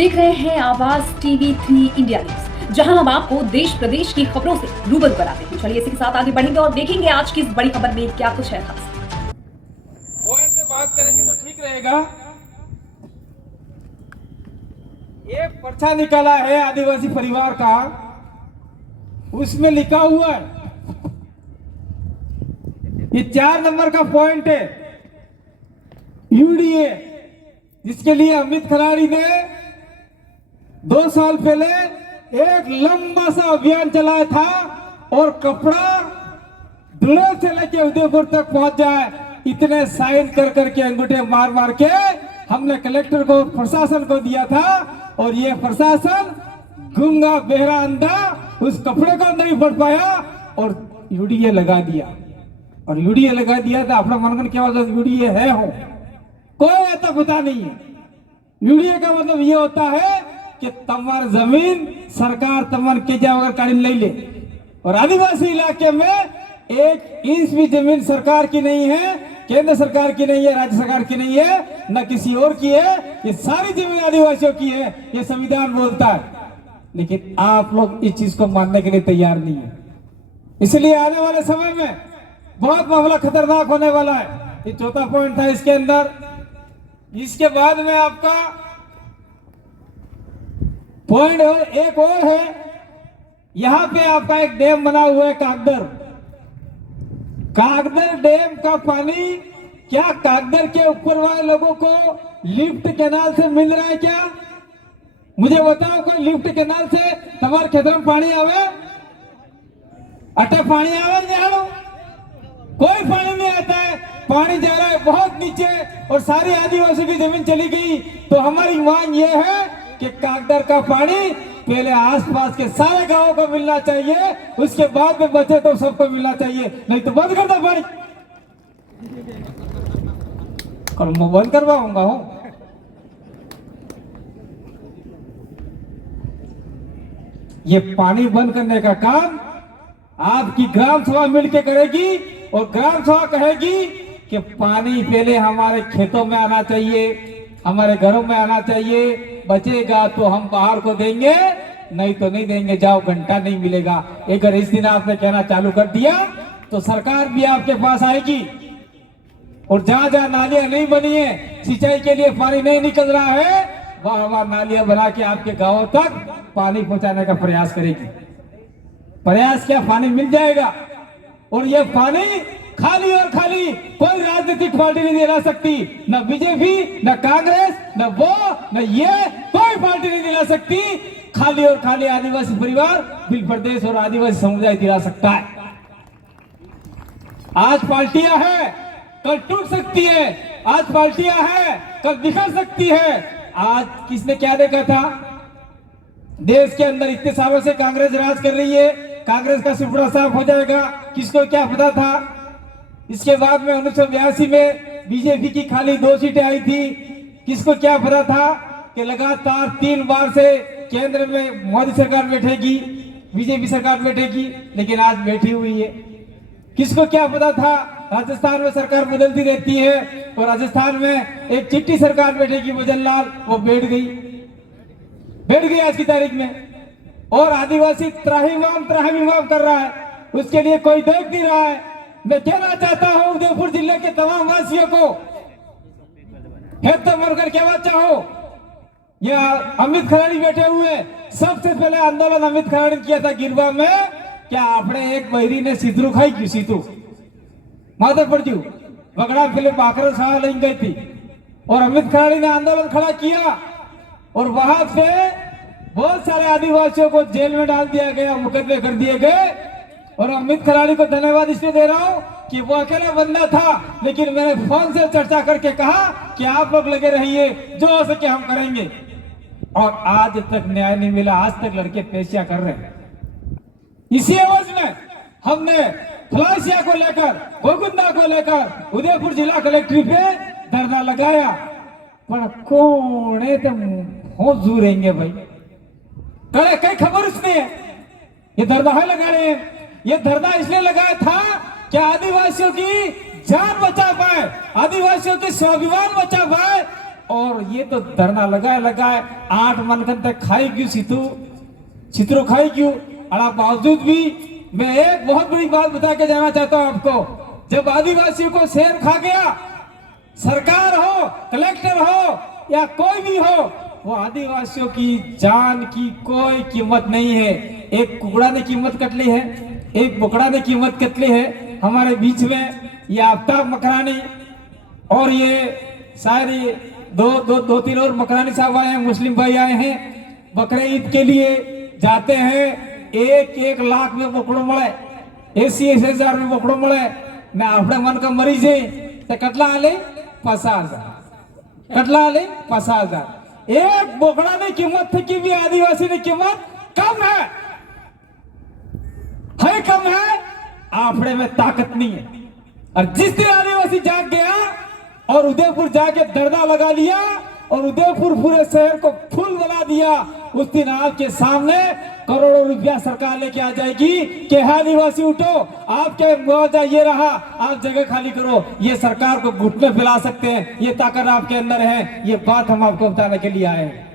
देख रहे हैं आवाज TV3 इंडिया न्यूज, जहां हम आपको देश प्रदेश की खबरों से रूबरू कराते हैं। चलिए इसी के साथ आगे बढ़ेंगे और देखेंगे आज की इस बड़ी खबर में क्या कुछ है खास। पॉइंट से बात करेंगे तो ठीक रहेगा। एक पर्चा निकाला है आदिवासी परिवार का, उसमें लिखा हुआ है, ये 4 नंबर का पॉइंट है, यूडीए, जिसके लिए अमित खराड़ी ने 2 साल पहले एक लंबा सा अभियान चलाया था और कपड़ा धुले से लेके उदयपुर तक पहुंच जाए, इतने साइन कर करके अंगूठे मार मार के हमने कलेक्टर को, प्रशासन को दिया था और ये प्रशासन गूंगा बेहरा अंधा उस कपड़े को नहीं पढ़ पाया और यूडीए लगा दिया। और यूडीए लगा दिया था, अपना मनगन क्या होता है, यूडीए है हो, कोई ऐसा पता नहीं है। यूडीए का मतलब ये होता है कि तमार जमीन सरकार तमन के जाकर काढ़ी ले ले, और आदिवासी इलाके में 1 इंच भी जमीन सरकार की नहीं है, केंद्र सरकार की नहीं है, राज्य सरकार की नहीं है, न किसी और की है, ये सारी जमीन आदिवासियों की है, ये संविधान बोलता है। लेकिन आप लोग इस चीज को मानने के लिए तैयार नहीं है, इसलिए आने वाले समय में बहुत मामला खतरनाक होने वाला है। ये चौथा पॉइंट था इसके अंदर। इसके बाद में आपका पॉइंट एक और है, यहां पे आपका एक डैम बना हुआ है कागदर। कागदर डैम का पानी क्या कागदर के ऊपर वाले लोगों को लिफ्ट कैनाल से मिल रहा है क्या? मुझे बताओ, कोई लिफ्ट कैनाल से तुम्हारे खेतों में पानी आवे? अटे पानी आवे नहीं आवे? कोई पानी नहीं आता है, पानी जा रहा है बहुत नीचे और सारी आदिवासी की जमीन चली गई। तो हमारी मांग ये है कि कागदर का पानी पहले आसपास के सारे गांवों को मिलना चाहिए, उसके बाद में बचे तो सबको मिलना चाहिए, नहीं तो बंद कर दो पानी। और मैं बंद करवाऊंगा हूं। ये पानी बंद करने का काम आपकी ग्राम सभा मिलकर करेगी और ग्राम सभा कहेगी कि पानी पहले हमारे खेतों में आना चाहिए, हमारे घरों में आना चाहिए, बचेगा तो हम बाहर को देंगे, नहीं तो नहीं देंगे, जाओ घंटा नहीं मिलेगा। अगर इस दिन आपने कहना चालू कर दिया तो सरकार भी आपके पास आएगी और जहां जहां नालियां नहीं बनी है, सिंचाई के लिए पानी नहीं निकल रहा है, वह हमारा नालियां बना के आपके गांवों तक पानी पहुंचाने का प्रयास करेगी। प्रयास क्या, पानी मिल जाएगा। और ये पानी खाली और खाली कोई राजनीतिक पार्टी नहीं दिला सकती, न बीजेपी, न कांग्रेस, न वो, न ये, कोई पार्टी नहीं दिला सकती। खाली और खाली आदिवासी परिवार, बिल प्रदेश और आदिवासी समुदाय दिला सकता है। आज पार्टियां हैं, कल टूट सकती है, आज पार्टियां हैं, कल बिखर सकती है। आज किसने क्या देखा था? देश के अंदर इतने सालों से कांग्रेस राज कर रही है, कांग्रेस का सुपड़ा साफ हो जाएगा, किसको क्या पता था? इसके बाद में 1982 में बीजेपी की खाली 2 सीटें आई थी, किसको क्या पता था कि लगातार 3 बार से केंद्र में मोदी सरकार बैठेगी, बीजेपी सरकार बैठेगी, लेकिन आज बैठी हुई है। किसको क्या पता था राजस्थान में सरकार बदलती रहती है और राजस्थान में एक चिट्ठी सरकार बैठेगी भजनलाल, वो बैठ गई आज की तारीख में। और आदिवासी त्राहिमाम कर रहा है, उसके लिए कोई देख नहीं रहा है। मैं कहना चाहता हूं उदयपुर जिले के तमाम वासियों को, तो मरकर कहना चाहो, यह अमित खराड़ी बैठे हुए, सबसे पहले आंदोलन अमित खराड़ी ने किया था गिरवा में। क्या आपने एक बहरी ने सीतरू खाई क्यों? सीतू माता पड़ जू बगड़ा फिल्म बाकर सहा लग गई थी और अमित खराड़ी ने आंदोलन खड़ा किया और वहां से बहुत सारे आदिवासियों को जेल में डाल दिया गया, मुकदमे कर दिए गए। और अमित खराड़ी को धन्यवाद इसलिए दे रहा हूं कि वो अकेला बंदा था, लेकिन मैंने फोन से चर्चा करके कहा कि आप लोग लगे रहिए, जो हो सके हम करेंगे। और आज तक न्याय नहीं मिला, आज तक लड़के पेशिया कर रहे हैं। इसी एवज में हमने फलासिया को लेकर, गोगुंदा को लेकर उदयपुर जिला कलेक्ट्रेट पे धरना लगाया, पर कौन है तो जोरेंगे भाई, कड़े कई खबर उसने ये धरना है लगा रहे हैं। ये धरना इसलिए लगाया था कि आदिवासियों की जान बचा पाए, आदिवासियों के स्वाभिमान बचा पाए, और ये तो धरना लगाए 8 मन तक खाई क्यों चित्रों खाई क्यों। और बावजूद भी मैं एक बहुत बड़ी बात बता के जाना चाहता हूं आपको, जब आदिवासियों को शेर खा गया, सरकार हो, कलेक्टर हो या कोई भी हो, वो आदिवासियों की जान की कोई कीमत नहीं है। एक कुकड़ा ने कीमत कट ली है, एक बोकड़ा ने कीमत कट ली है। हमारे बीच में ये आफ्ताब मकरानी और ये सारे दो तीन और मकरानी साहब आए हैं, मुस्लिम भाई आए हैं, बकरे ईद के लिए जाते हैं। 1 लाख में बोकड़ो मळे, 80,000 में बोकड़ो मळे। मैं अपने मन का मरीज है तो कटला आले 50,000, कटला आले 50,000। एक बोकड़ा ने कीमत थी कि भी आदिवासी ने कीमत कम है कम है। आपड़े में ताकत नहीं है। और जिस दिन आदिवासी जाग गया और उदयपुर जाके दर्दा लगा लिया और उदयपुर पूरे शहर को फुल बना दिया, उस दिन आपके सामने करोड़ों रुपया सरकार लेके आ जाएगी कि आदिवासी उठो, आपके मुआवजा ये रहा, आप जगह खाली करो। ये सरकार को घुटने फैला सकते हैं, ये ताकत आपके अंदर है। ये बात हम आपको बताने के लिए आए हैं।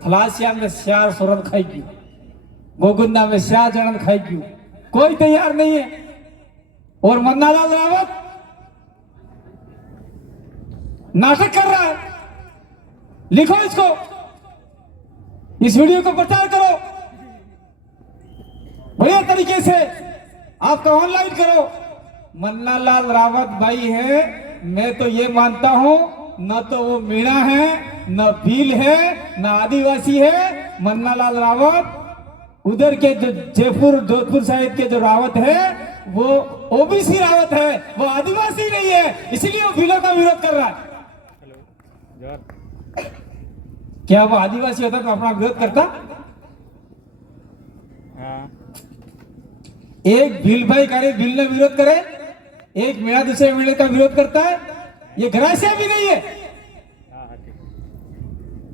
थलासिया में श्यार सुरत खाएगी, गोगुंदा में श्यार जनन खाएगी, कोई तैयार नहीं है। और मन्नालाल रावत नाटक कर रहा है। लिखो इसको, इस वीडियो को प्रचार करो, बढ़िया तरीके से आपका ऑनलाइन करो। मन्नालाल रावत भाई है, मैं तो ये मानता हूं, न तो वो मीणा है, न भील है, न आदिवासी है। मन्नालाल रावत उधर के जो जयपुर जोधपुर साइड के जो रावत है वो ओबीसी रावत है, वो आदिवासी नहीं है, इसलिए वो भीलों का विरोध कर रहा है। क्या वो आदिवासी होता तो अपना विरोध करता? एक भील भाई करे, भील ने विरोध करे, एक मेरा दूसरे मेले का विरोध करता है, ये घरासिया भी नहीं है।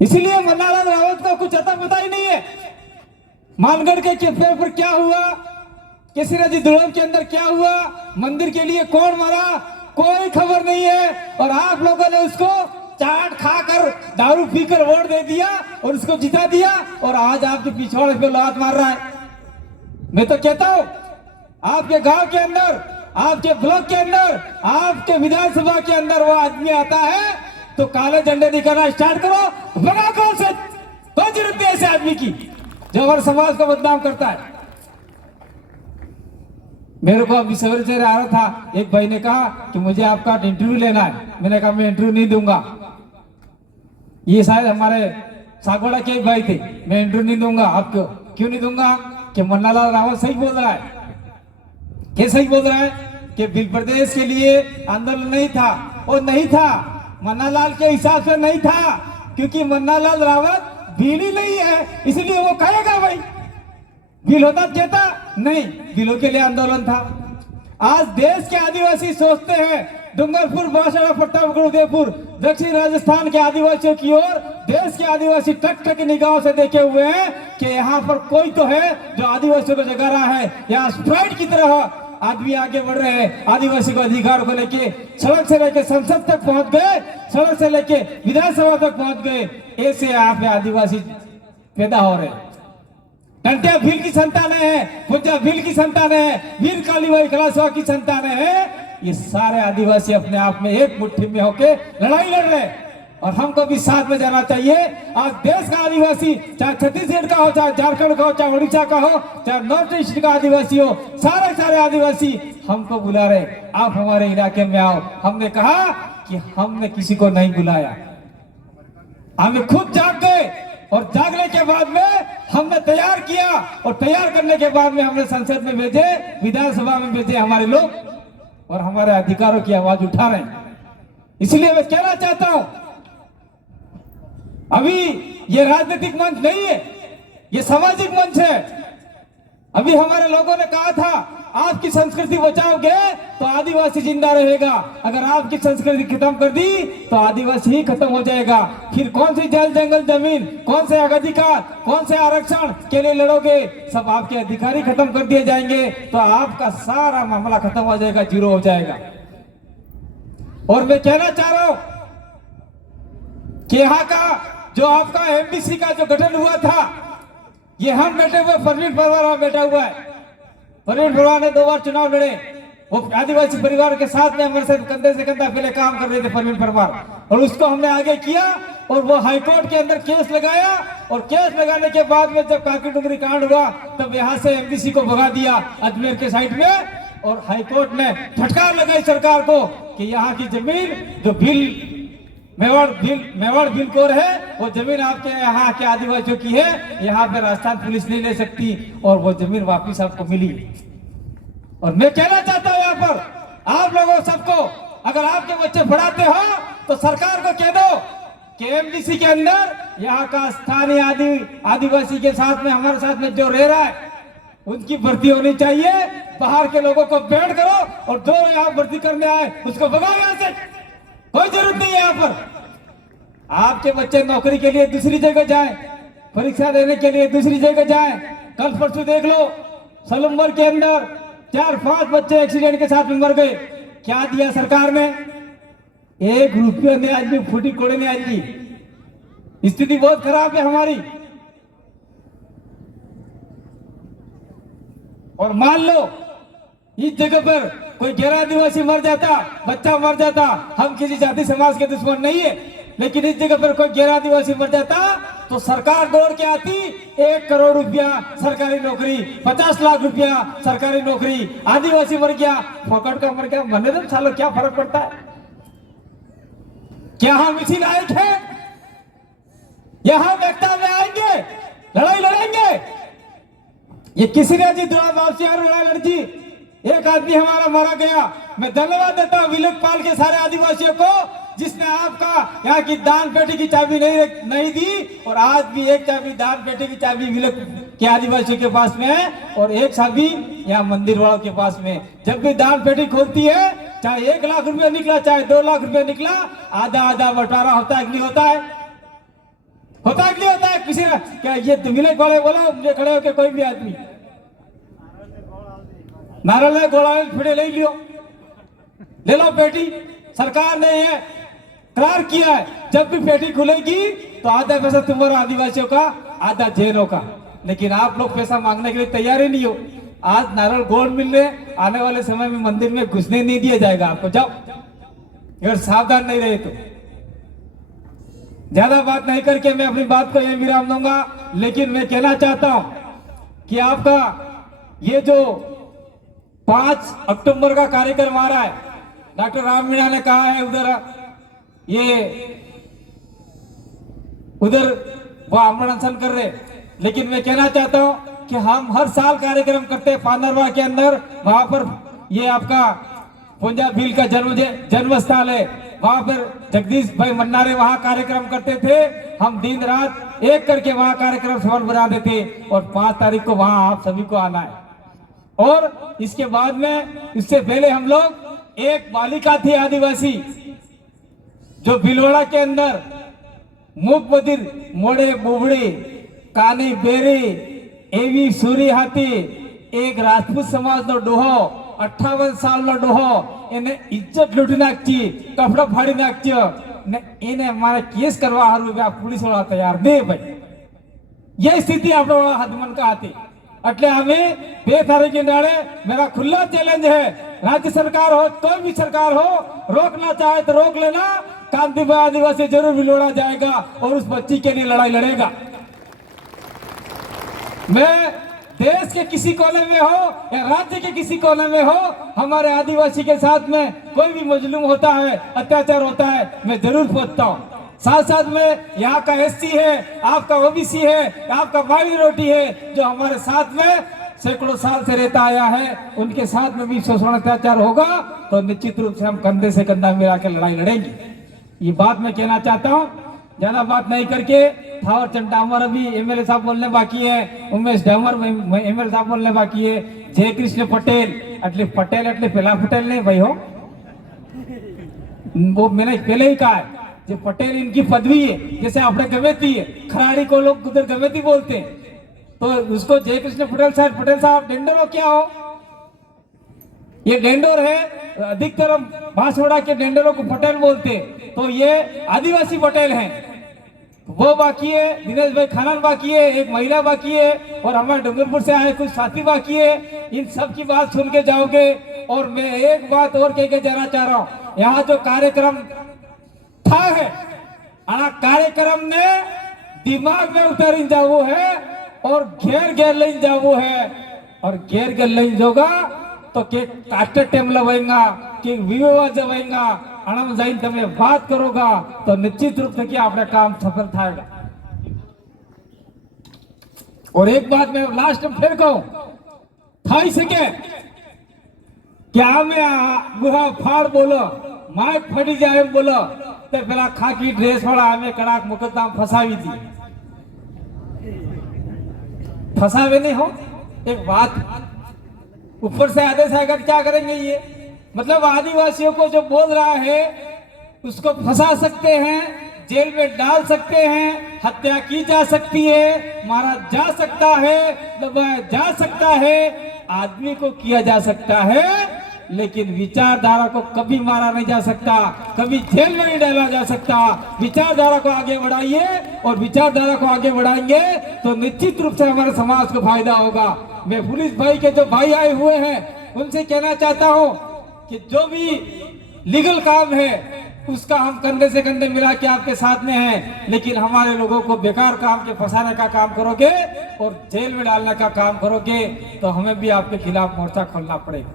इसलिए मन्नालाल रावत का कुछ अता पता ही नहीं है। मानगढ़ के पेपर पर क्या हुआ, केसराजी दुर्ग के अंदर क्या हुआ, मंदिर के लिए कौन मरा, कोई खबर नहीं है। और आप लोगों ने उसको चाट खाकर दारू पीकर वोट दे दिया और उसको जिता दिया, और आज आपके पिछवाड़े पे लात मार रहा है। मैं तो कहता हूं, आपके गांव के अंदर, आपके ब्लॉक के अंदर, आपके विधानसभा के अंदर वो आदमी आता है तो काले झंडे दिखाना स्टार्ट करो। बना कौन से, कोई जरूरत नहीं ऐसे आदमी की जो हमारे समाज को बदनाम करता है। मेरे को अभी सवेरे से आ रहा था, एक भाई ने कहा कि मुझे आपका इंटरव्यू लेना है। मैंने कहा मैं इंटरव्यू नहीं दूंगा। ये शायद हमारे सागवाड़ा के भाई थे। मैं इंटरव्यू नहीं दूंगा। आपको क्यों नहीं दूंगा? कि मन्नालाल रावत सही बोल रहा है। क्या सही बोल रहा है? कि भील प्रदेश के लिए आंदोलन नहीं था, और नहीं था मन्नालाल के हिसाब से नहीं था, क्योंकि मन्नालाल रावत भील ही नहीं है, इसलिए वो कहेगा भाई भील होता कहता नहीं, भीलों के लिए आंदोलन था। आज देश के आदिवासी सोचते हैं डूंगरपुर, बांसवाड़ा, प्रतापगढ़, उदयपुर, दक्षिण राजस्थान के आदिवासियों की ओर देश के आदिवासी टक टक निगाहों से देखे हुए हैं कि यहाँ पर कोई तो है जो आदिवासियों को जगा रहा है। यहाँ स्प्राइट की तरह आदमी आगे बढ़ रहे हैं, आदिवासी को अधिकार को लेके सड़क से लेके संसद तक पहुंच गए, सड़क से लेके विधानसभा तक पहुंच गए। ऐसे यहाँ पे आदिवासी पैदा हो रहे हैं। टंटिया भील की संतान है, पुंजा भील की संतान है, वीर कालीबाई कलासवा की संतान है। ये सारे आदिवासी अपने आप में एक मुट्ठी में होके लड़ाई लड़ रहे हैं, और हमको भी साथ में जाना चाहिए। आज देश का आदिवासी, चाहे छत्तीसगढ़ का हो, चाहे झारखंड का हो, चाहे उड़ीसा का हो, चाहे नॉर्थ ईस्ट का आदिवासी हो, सारे आदिवासी हमको बुला रहे, आप हमारे इलाके में आओ। हमने कहा कि हमने किसी को नहीं बुलाया, हमें खुद जाग गए, और जागने के बाद में हमने तैयार किया, और तैयार करने के बाद में हमने संसद में भेजे, विधानसभा में भेजे हमारे लोग, और हमारे अधिकारों की आवाज उठा रहे हैं। इसलिए मैं कहना चाहता हूं, अभी ये राजनीतिक मंच नहीं है, ये सामाजिक मंच है। अभी हमारे लोगों ने कहा था आपकी संस्कृति बचाओगे तो आदिवासी जिंदा रहेगा, अगर आपकी संस्कृति खत्म कर दी तो आदिवासी ही खत्म हो जाएगा। फिर कौन सी जल जंगल जमीन, कौन से अधिकार, कौन से आरक्षण के लिए लड़ोगे? सब आपके अधिकारी खत्म कर दिए जाएंगे तो आपका सारा मामला खत्म हो जाएगा, जीरो हो जाएगा। और मैं कहना चाह रहा हूं, कि यहाँ का जो आपका एमबीसी का जो गठन हुआ था, ये हम बैठे हुए परवीन परवार वहां बैठा हुआ है। परवीन परवार ने 2 बार चुनाव लड़े, वो आदिवासी परिवार के साथ में हमारे साथ कंधे से कंधा पहले काम कर रहे थे परवीन परवार, और उसको हमने आगे किया और वो हाईकोर्ट के अंदर केस लगाया, और केस लगाने के बाद में जब काकी डुंगरी कांड हुआ तब यहाँ से एमबीसी को भगा दिया अजमेर के साइड में, और हाईकोर्ट ने फटकार लगाई सरकार को कि यहाँ की जमीन जो मेवाड़ बिल कोर है वो जमीन आपके यहाँ के आदिवासियों की है, यहाँ पे राजस्थान पुलिस नहीं ले सकती, और वो जमीन वापिस आपको मिली। और मैं कहना चाहता हूँ यहाँ पर आप लोगों सबको, अगर आपके बच्चे पढ़ाते हो तो सरकार को कह दो कि एमडीसी के अंदर यहाँ का स्थानीय आदिवासी के साथ में, हमारे साथ में जो रह रहा है उनकी भर्ती होनी चाहिए। बाहर के लोगों को बैठ करो और जो यहाँ भर्ती करने आए उसको भगाओ यहाँ से, कोई जरूरत नहीं है यहाँ पर। आपके बच्चे नौकरी के लिए दूसरी जगह जाएं, परीक्षा देने के लिए दूसरी जगह जाएं। कल परसों देख लो सलूमर के अंदर 4-5 बच्चे एक्सीडेंट के साथ में मर गए। क्या दिया सरकार ने? 1 रुपया ने आज भी फूटी कोड़े ने आज भी। स्थिति बहुत खराब है हमारी। और मान लो इस जगह पर कोई गैर आदिवासी मर जाता, बच्चा मर जाता, हम किसी जाति समाज के दुश्मन नहीं है, लेकिन इस जगह पर कोई गैर आदिवासी मर जाता तो सरकार दौड़ के आती, 1 करोड़ रुपया सरकारी नौकरी, 50 लाख रुपया सरकारी नौकरी। आदिवासी मर गया, फोकट का मर गया, मरने दो सालों, क्या फर्क पड़ता है? क्या हम इसी लायक है? यहां एकता में आएंगे, लड़ाई लड़ेंगे। ये किसी ने जी दुआ वापसी लड़ जी, एक आदमी हमारा मारा गया। मैं धन्यवाद देता हूँ विलक पाल के सारे आदिवासियों को, जिसने आपका यहाँ की दान पेटी की चाबी नहीं दी, और आज भी एक चाबी, दान पेटी की चाबी विलक के आदिवासियों के पास में है, और एक चाबी यहाँ मंदिर वालों के पास में। जब भी दान पेटी खोलती है, चाहे 1 लाख रुपया निकला, चाहे 2 लाख रुपया निकला, आधा आधा बंटवारा होता है कि नहीं होता है? होता है कि नहीं होता है? किसी ने क्या ये विलक वाले बोला मुझे खड़े होकर कोई भी आदमी नारल ने गोला फिरे ले लियो, ले लो पेटी। सरकार ने ये करार किया है जब भी पेटी खुलेगी तो आधा पैसा तुम्हारा आदिवासियों का, आधा जैनों का। लेकिन आप लोग पैसा मांगने के लिए तैयार ही नहीं हो। आज नारल गोल्ड मिल रहे, आने वाले समय में मंदिर में घुसने नहीं दिया जाएगा आपको, जाओ अगर सावधान नहीं रहे तो। ज्यादा बात नहीं करके मैं अपनी बात को यही विराम दूंगा, लेकिन मैं कहना चाहता हूं कि आपका ये जो 5 अक्टूबर का कार्यक्रम आ रहा है, डॉक्टर राम मीणा ने कहा है उधर वो आमरण अनशन कर रहे, लेकिन मैं कहना चाहता हूं कि हम हर साल कार्यक्रम करते हैं पांडरवा के अंदर। वहां पर ये आपका पुंजा भील का जन्म स्थल है, वहां पर जगदीश भाई मन्नारे वहां कार्यक्रम करते थे। हम दिन रात एक करके वहां कार्यक्रम सफल बना देते, और 5 तारीख को वहां आप सभी को आना है। और इसके बाद में, इससे पहले हम लोग, एक बालिका थी आदिवासी जो भीलवाड़ा के अंदर मूक बधिर, मोड़े बोबड़े, काने बेरे, एवी सूरी हाथी, एक राजपूत समाज नो डोहो, 58 साल नो डोहो, इन्हें इज्जत लूटी नाखी, कपड़ा फाड़ी नाख्यो ने, इन्हें हमारा केस करवा हारू पुलिस वाला तैयार नहीं भाई। यह स्थिति आप लोग हदमन का आती। એટલે અમે 2 तारीख के नाड़े मेरा खुला चैलेंज है, राज्य सरकार हो, कोई भी सरकार हो, रोकना चाहे तो रोक लेना, कांतिबा आदिवासी जरूर विलोड़ा जाएगा और उस बच्ची के लिए लड़ाई लड़ेगा। मैं देश के किसी कोने में हो या राज्य के किसी कोने में हो, हमारे आदिवासी के साथ में कोई भी मजलूम होता है, अत्याचार होता है, मैं जरूर पहुंचता हूँ। साथ साथ में यहाँ का एससी है, आपका ओबीसी है, आपका माइनॉरिटी है, जो हमारे साथ में सैकड़ों साल से रहता आया है, उनके साथ में भी शोषण अत्याचार होगा तो निश्चित रूप से हम कंधे से कंधा मिला के लड़ाई लड़ेंगे। ये बात मैं कहना चाहता हूँ। ज्यादा बात नहीं करके, थावर चंद डामर अभी एमएलए साहब बोलने बाकी है, उमेश डामर एमएलए साहब बोलने बाकी है, जय कृष्ण पटेल એટલે પેલા पटेल नहीं भाई हो, वो मैंने पहले ही कहा है, जो पटेल इनकी पदवी है, जैसे आपने गवेती है, खराड़ी को लोग उधर गवेती बोलते हैं, तो उसको जय कृष्ण पटेल साहब डेंडोर क्या हो? ये डेंडोर है, अधिकतर बांसवाड़ा के डेंडोरों को पटेल बोलते हैं, तो ये आदिवासी पटेल हैं। वो बाकी है, दिनेश भाई खानन बाकी है, एक महिला बाकी है और हमारे डूंगरपुर से आए कुछ साथी बाकी है। इन सब की बात सुन के जाओगे। और मैं एक बात और कह के जाना चाह रहा हूँ, यहाँ जो कार्यक्रम था है कार्यक्रम ने दिमाग में उतर जावो है और घेर घेर ले जावो है। और घेर घेर ले जोगा तो के काटे टेम लगाएगा के विवाह जवाएगा अणम जाइन तमे बात करोगा तो निश्चित रूप से आपका काम सफल थाएगा। और एक बात मैं लास्ट में फिर कहूं, थाई सके क्या मैं गुहा फाड़ बोलो माइक फटी जाए बोलो तो पेला खाकी ड्रेस वाला हमें कड़ाक मुकदमा फंसावी थी, फंसावे नहीं हो। एक बात ऊपर से आदेश आएगा क्या करेंगे ये, मतलब आदिवासियों को जो बोल रहा है उसको फंसा सकते हैं, जेल में डाल सकते हैं, हत्या की जा सकती है, मारा जा सकता है, दबाया जा सकता है, आदमी को किया जा सकता है, लेकिन विचारधारा को कभी मारा नहीं जा सकता, कभी जेल में नहीं डाला जा सकता। विचारधारा को आगे बढ़ाइए और विचारधारा को आगे बढ़ाएंगे तो निश्चित रूप से हमारे समाज को फायदा होगा। मैं पुलिस भाई के जो भाई आए हुए हैं उनसे कहना चाहता हूं कि जो भी लीगल काम है उसका हम कंधे से कंधे मिला के आपके साथ में हैं, लेकिन हमारे लोगों को बेकार काम के फंसाने का काम करोगे और जेल में डालने का काम करोगे तो हमें भी आपके खिलाफ मोर्चा खोलना पड़ेगा,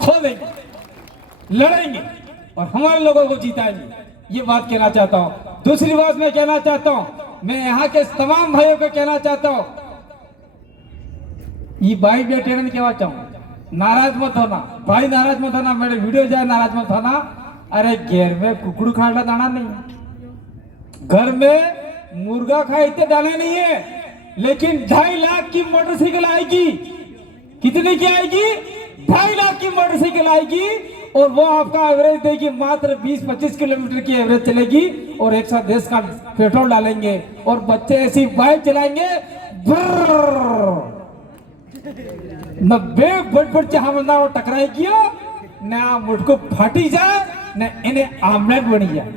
खोलेंगे, लड़ेंगे और हमारे लोगों को जीताएंगे। ये बात कहना चाहता हूं। दूसरी बात मैं कहना चाहता हूं, मैं यहाँ के तमाम भाइयों को कहना चाहता हूं, ये भाई बेटे ने कहना चाहूँ, नाराज मत होना भाई, नाराज मत होना, मेरे वीडियो जाए नाराज मत होना। अरे घेर में कुकड़ू खाना दाना नहीं, घर में मुर्गा खाए इतने दाने नहीं है, लेकिन 2.5 लाख की मोटरसाइकिल आएगी। कितने की आएगी? 2.5 लाख की मोटरसाइकिल आएगी और वो आपका एवरेज देगी मात्र 20-25 किलोमीटर की एवरेज चलेगी और 110 का पेट्रोल डालेंगे और बच्चे ऐसी बाइक चलाएंगे न बड़ चाहना वो टकराई किया न मुझको फाटी जाए न इन्हें आमलेट बनी जाए,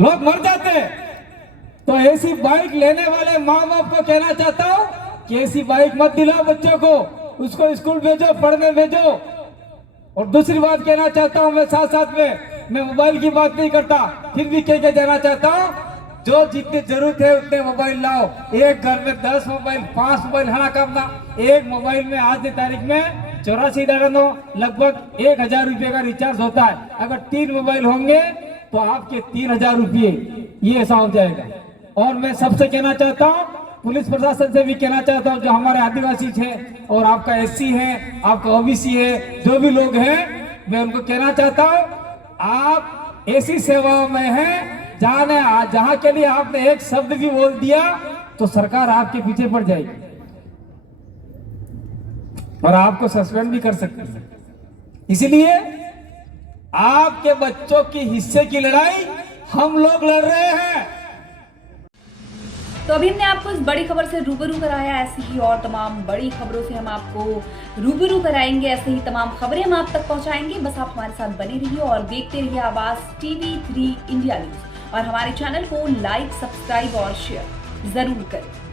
लोग मर जाते हैं। तो ऐसी बाइक लेने वाले माँ बाप को कहना चाहता हूँ कि ऐसी बाइक मत दिलाओ बच्चों को, उसको स्कूल भेजो, पढ़ने भेजो। और दूसरी बात कहना चाहता हूँ मैं साथ साथ में, मैं मोबाइल की बात नहीं करता, फिर भी कह के जाना चाहता हूँ, जो जितनी जरूरत है उतने मोबाइल लाओ। एक घर में 10 मोबाइल 5 मोबाइल हना करना, एक मोबाइल में आज की तारीख में 84 लगभग 1000 रुपये का रिचार्ज होता है। अगर 3 मोबाइल होंगे तो आपके 3000 रुपये ये ऐसा हो जाएगा। और मैं सबसे कहना चाहता हूँ, पुलिस प्रशासन से भी कहना चाहता हूँ, जो हमारे आदिवासी हैं और आपका SC है, आपका OBC है, जो भी लोग हैं, मैं उनको कहना चाहता हूँ, आप ऐसी सेवाओं में हैं जहां के लिए आपने एक शब्द भी बोल दिया तो सरकार आपके पीछे पड़ जाएगी और आपको सस्पेंड भी कर सकती है। इसलिए आपके बच्चों की हिस्से की लड़ाई हम लोग लड़ रहे हैं। तो अभी हमने आपको इस बड़ी खबर से रूबरू कराया, ऐसी ही और तमाम बड़ी खबरों से हम आपको रूबरू कराएंगे, ऐसे ही तमाम खबरें हम आप तक पहुंचाएंगे। बस आप हमारे साथ बने रहिए और देखते रहिए आवाज TV3 इंडिया न्यूज और हमारे चैनल को लाइक, सब्सक्राइब और शेयर जरूर करें।